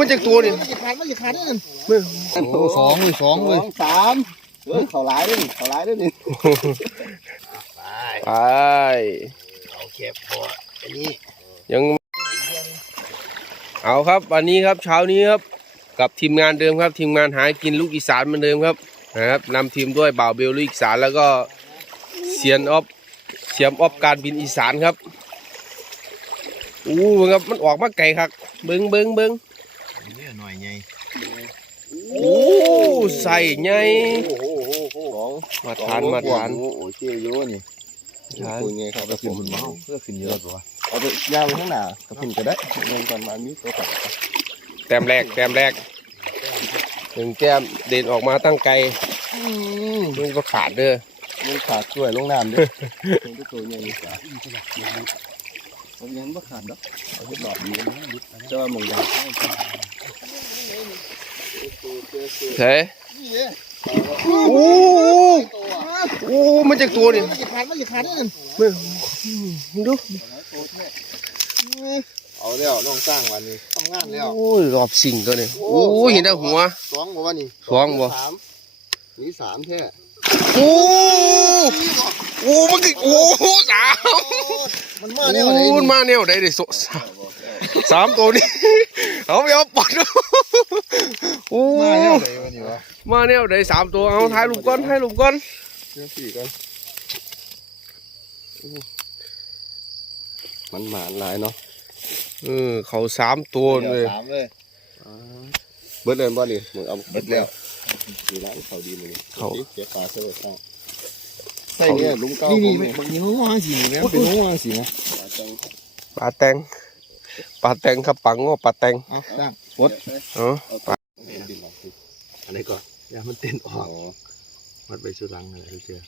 มันจากตัวนี่มันจะขาดมันจะขาดได้กันโอ้สองเลยสองเลยสองสามเฮ้ยเขาหลายด้วยนี่เขาหลายด้วยนี่ไปเอาเก็บพออันนี้ยังเอาครับวันนี้ครับเช้านี้ครับกับทีมงานเดิมครับ ทีมงานหากินลูกอีสานเหมือนเดิมครับนะครับนำทีมด้วยบ่าวเบลลูกอีสานแล้วก็เซียนออฟเสียมออฟการบินอีสานครับอู้มันครับมันออกมาไกลครับเบิ้งเบิ้งเบิ้ง นี่หน่อยไงอู้ใส่ไงโอ้โหโอ้โหสองมาทานมาทานโอ้โหเชี่ยโยนี่ทานคุยไงครับก็ขึ้นบนเมาเพื่อขึ้นเยอะกว่าเอาไปย่างไปข้างหน้ากับคุณก็ได้เงินก่อนมามีตัวตัดแต้มแรกแต้มแรกหนึ่งแก้มเด่นออกมาตั้งไกลมึงก็ขาดเด้อมันขาดช่วยลงน้ำด้วยมันก็ตัวใหญ่นี่จ้ะผมยังไม่ขาดดอกเอาไปดอกดีนะจะว่าหมองยา เฮ้อู้อู้มันจากตัวนี่มันจะขาดมันจะขาดได้กันมึงดูเอาแล้วน้องสร้างวันนี้ทำงงานแล้วโอ้ยรอบสิ่งตัวนี้โอ้ยเห็นแต่หัวสองบ่วะนี่สองบ่สามนี่สามแท้โอ้โอ้มันก็โอ้สามมันมาเนี่ยอะไรโอ้มันมาแนวใดเด้โซสามสามตัวนี้เอาไปเอาปอด โอ้มาเนี่ยอะไรวะนี่วะมาแนวใดสามตัวเอาถ่ายรูปก่อนถ่ายรูปก่อนเชื่อสี่กันมันหมานหลายเนาะเออเขาสามตัวเลยสามเลยเบิดเลยบ่นี่มึงเอาเบิดแล้วดีแล้วเขาดีเลยเขาเสียปลาเสียข้าวใช่เนี่ยลุงเก้านี่นี่ผมบางทีเขาวางสีนี่นะเป็นเขาวางสีนะปลาจังปลาแตงปลาแตงครับปังง้อปลาแตงเอา ตั้งวดเออดินออกสิอันนี้ก่อนอย่ามันเต้นออ๋ออกมัดไปสุดรังอะไรเจอ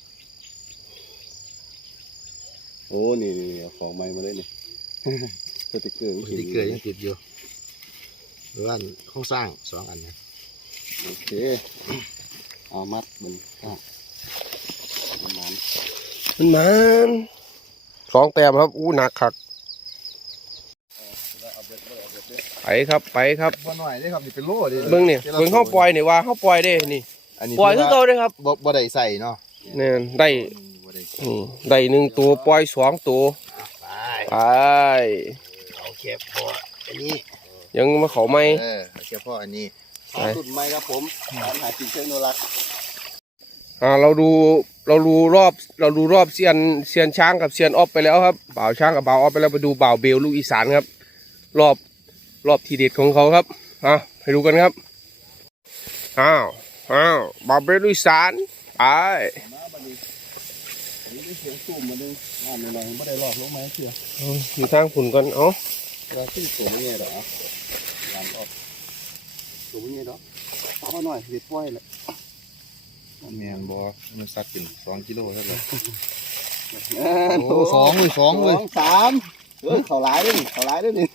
โอ้นี่นี่เอาของใหม่มาได้นี่สติกเกอร์สติกเกอร์ยังติดอยู่หรือว่าห้องสร้างสองอันนะโอเคเอามัดมันอะประมาณมันมันสองแต้มครับอู้หนักคัก ไปครับไปครับพอหน่อยได้ครับนี่เป็นโล่ดิเบิ่งนี่เบิ่งเข้าปล่อยนี่ว่าเข้าปล่อยได้นี่อันนี้ปล่อยคือเก่าได้ครับบ่บ่ได้ใส่เนาะเนี่ยได้บ่ได้นี่ได้หนึ่งตัวปล่อยสองตัวไปไปเอาเก็บพออันนี้ยังมาเขาไม่เออเฉพาะอันนี้ขอบคุณไหมครับผมตามหาจิงเชนโนรักอ่าเราดูเราดูรอบเราดูรอบเซียนเซียนช้างกับเซียนออฟไปแล้วครับบ่าวช้างกับบ่าวออฟไปแล้วไปดูบ่าวเบลลูกอีสานครับ รอบ รอบทีเด็ดของเขาครับอะไปดูกันครับอ้าวอ้าวบ่าวเบลลูกอีสานไปมาบัดนี้อันนี้ได้เสียงสูมมาดึงน้ำหน่อยๆไม่ได้หลอกลงมาเชื่อเอาอยู่ทางฝุ่นก่อนเอ้าเราขึ้นสูงไม่เงี้ยหรอลามออกสูงไม่เงี้ยหรอเอาหน่อยเด็ดไว้แหละแมนบ่มันสักเป็นสองกิโลเท่าไหร่โอ้สองเลยสองเลยสาม เฮ้ยเขาหลายด้วยนี่เขาหลายด้วยนี่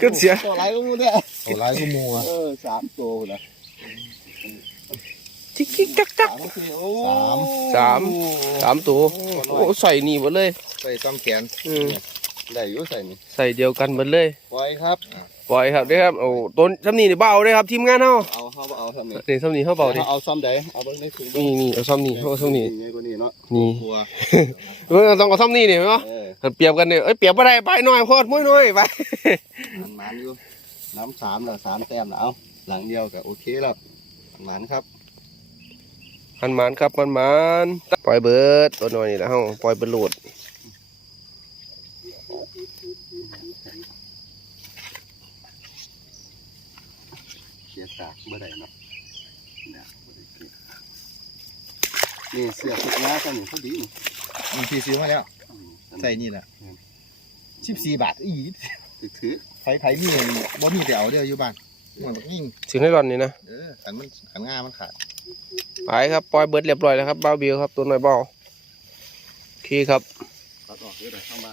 ก็เสียเขาหลายก็มูเนี่ยเอาหลายก็มัวเออสามตัวนะจิกจิกจักจักสามคือโอ้สามสามตัวโอ้ใส่นี่หมดเลย ใส่ต้อมแขนอืมได้อยู่ใส่นี่ใส่เดียวกันหมดเลย ปล่อยครับ ปล่อยครับเด้อครับ โอ้ต้นซ้ำนี่นี่เบาเลยครับทีมงานเฮาเอาเขาเอาทำนี่นี่ซ้ำนี่เขาเบาดิเอาซ้ำใดเอาเบิ้งได้ถึงนี่นี่เอาซ้ำนี่เขาเอาซ้ำนี่ไงก็นี่เนาะนี่กลัวเออต้องเอาซ้ำนี่นี่เนาะเอ อถ้าเปรียบกันเนี่ยเอ้ยเปรียบบ่ได้ไปหน่อยโพอดมุ้ยหน่อยไปมันมันอยู่น้ำสามแล้วสามแต้มแล้วเอาหลังเดียวกับโอเคแล้วมันครับมันหมานครับมันหมานปล่อยเบิดตัวน้อยนี่แหละเฮาปล่อยเบิดโหลดเสียสากเมื่อใดเนาะเนี่ยบ่ได้เก็บนี่เสียสุดน้ากันนี่พอดีนี่มีพี่ซื้อมาแล้วอืม ใส่นี่แหละสิบสี่บาทอีถือถือไผไผมีบ่มีแต่เอาเดียวอยู่บ้านมันบักยิ่งถึงให้ร่อนนี่นะเออขันมันขันง่ามันขาดไปครับปล่อยเบิดเรียบร้อยแล้วครับบ้าวบิวครับตัวน้อยเบาโอเคครับตัดออกเดี๋ยวได้เข้ามา